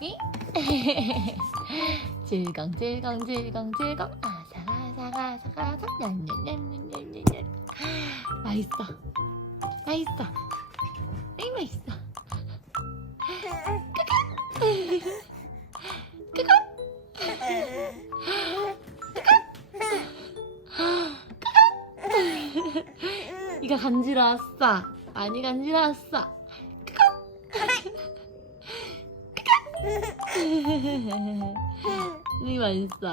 이? 질겅질겅질겅질겅 아삭아삭아삭아삭 냠냠냠냠냠냠. 맛있어. 맛있어. 이 맛있어. 이가 간지러웠어. 많이 간지러웠어. 이 맛있어.